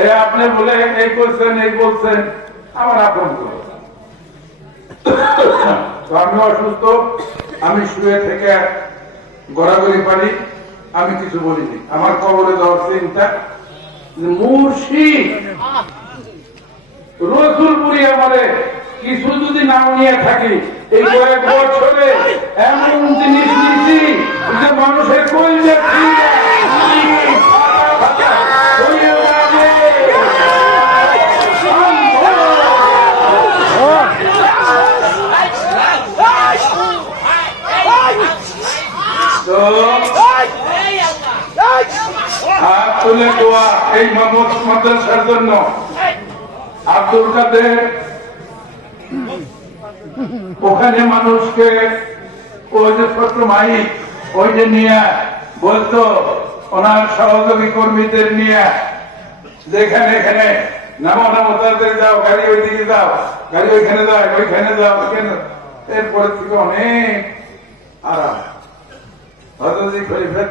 এই আপনি বলে, এই করছেন, এই বলছেন, আমার আপন আমি অসুস্থ, আমি শুয়ে থেকে গড়াগড়ি পারি, আমি কিছু বলিনি। আমার কবরে দেওয়ার চিন্তা, যে মুর্শিদ, রসুলপুরি আমারে কিছু যদি নাও নিয়ে থাকি, এই কয়েক বছরে এমন জিনিস নিয়েছি যে মানুষের কইলে হাত তুলে এই মাদ্রাসার জন্য আব্দুল কাদের ওখানে মানুষকে ওই যে ছোট্ট মাইক ওই যে নিয়ে বলতো ওনার সহযোগী কর্মীদের নিয়ে যেখানে এখানে নামো নামো তাড়াতাড়ি যাও গাড়ি ওইদিকে যাও গাড়ি ওইখানে যাও ওইখানে যাও ওইখানে এরপরে থেকে অনেক আরাম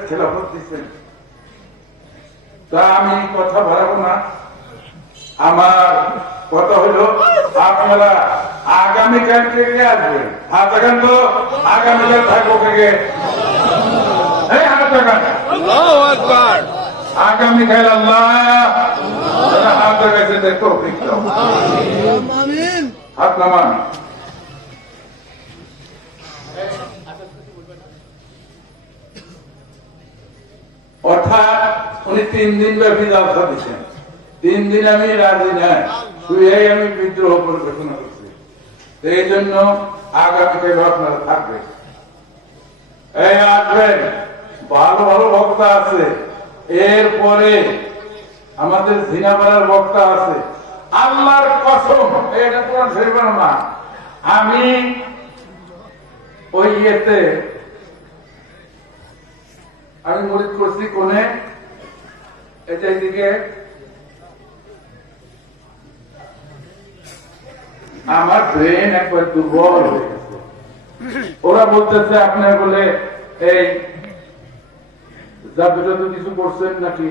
খেলাফত দিচ্ছেন তা আমি কথা বাড়াবো না। আমার কথা হলো আপনারা আগামীকাল থেকে আসবেন? হাত দেখান তো আগামীকাল থাকব থেকে এই হাত দেখান। আগামীকাল আল্লাহ হাত দেখাইছে দেখো হাত নামান। উনি তিন দিন ব্যাপী দিচ্ছেন। তিন দিন আমি রাজি নাই। আমি বিদ্রোহ পরিবেশনা করছি। এই জন্য আপনারা থাকবে এই আসবেন। ভালো ভালো বক্তা আছে। এরপরে আমাদের ঝিনাপাড়ার বক্তা আছে। আল্লাহর কসম, এটা শরীফের না আমি ওই ইয়েতে আমি মরিদ করছি কোনে? এটা এদিকে আমার ব্রেন একবার দুর্বল হয়ে গেছে। ওরা বলতেছে আপনার বলে এই যা বিরত কিছু করছেন নাকি?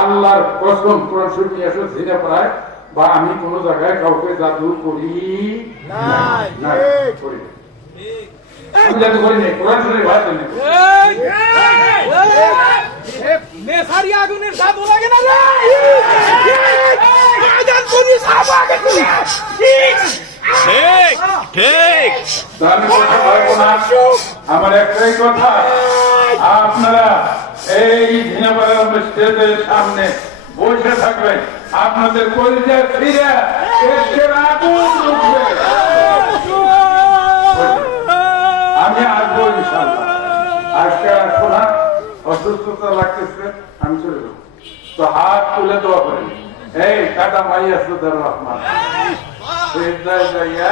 আল্লাহর কসম কোরআন শরীফ নিয়ে আসো ঝিনে পাড়ায় বা আমি কোন জায়গায় কাউকে জাদু করি না করি না। আমি জাদু করি নাই কোরআন শরীফ না আগুনের জাদু লাগে না রে আজান করি সাবাকে ঠিক ঠিক ঠিক না। আমার একটাই কথা আপনারা এই ঝিনাপাড়ার স্টেজের সামনে বসে থাকবেন আপনাদের পরিচয় ফিরে আগুন উঠবে। অসুস্থতা লাগতেছে আমি চলে যাব। তো হাত তুলে দোয়া করেন। এই কাটা মাইয়া সুদার রহমান। যাইয়া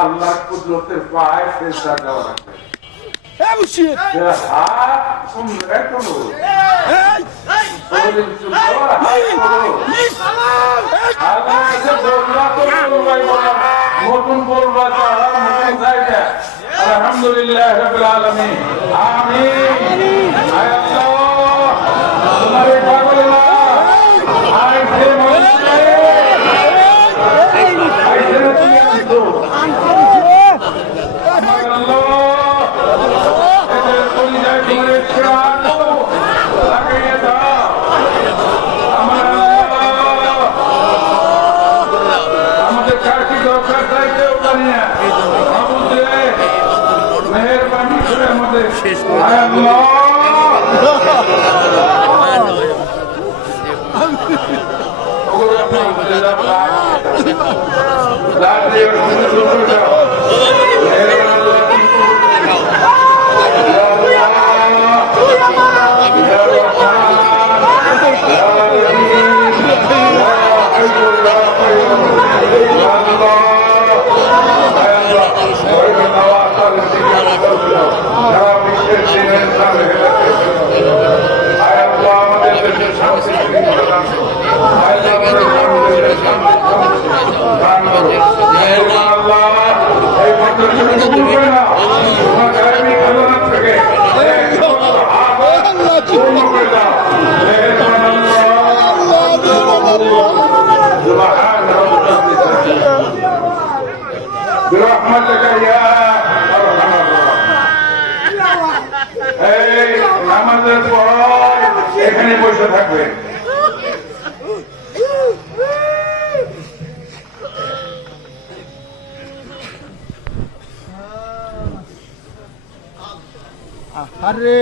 আল্লাহর কুদরতের পায় সেজদা দেওয়া লাগবে। করো। নতুন বলবা নতুন জায়গা। আলহামদুলিল্লাহ রাব্বিল আলামিন। আমিন। আয় আল্লাহ। তোমার পাগল না আয় সে মনসে আয় সে তুমি আনছো আমার আল্লাহ। এদের কলিজায় ধরে শ্রাদ্ধ লাগাইয়া দাও আমার আল্লাহ। আমাদের কার দরকার চাইতেও জানি না বাবুদে মেহরবানি করে আমাদের আয় আল্লাহ ওগুলো আপনি আমাদের লাভ লাভ দিয়ে আমাদের শুরু দাও মেহরবানি পূর্ণ করে দাও برحمتك يا আরে।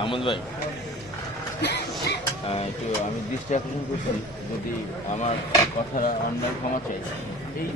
আহমদ ভাই একটু আমি দৃষ্টি আকর্ষণ করছি যদি আমার কথা আন্ডার ক্ষমা চাই। এই